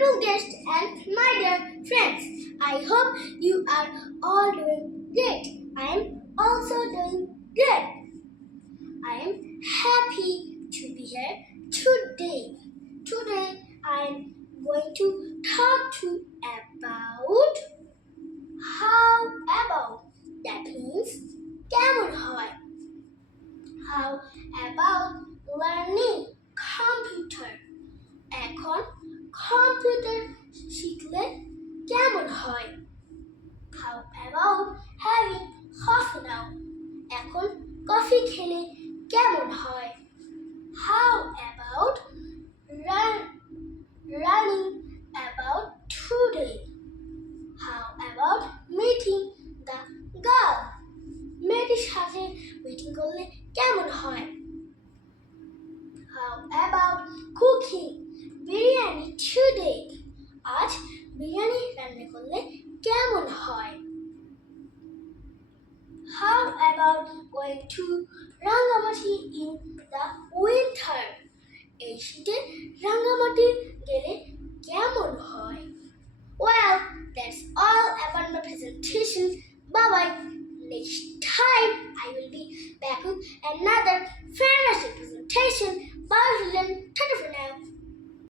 honorable guests and my dear friends. I hope you are all doing great. I am also doing great. I am happy to be here today. Today I am going to talk to you about how about that means কেমন হয়. How about learning computer. এখন computer শিখলে কেমন হয়. How about having coffee now. এখন coffee খেলে কেমন হয়. How about running about today. How about meeting the girl. মেয়েটির সাথে মিটিং করলে কেমন হয়. How about cooking biryani today. আজ বিরিয়ানি রান্না করলে কেমন হয়. How about going to Rangamati in the winter. এই শীতে রাঙ্গামাটি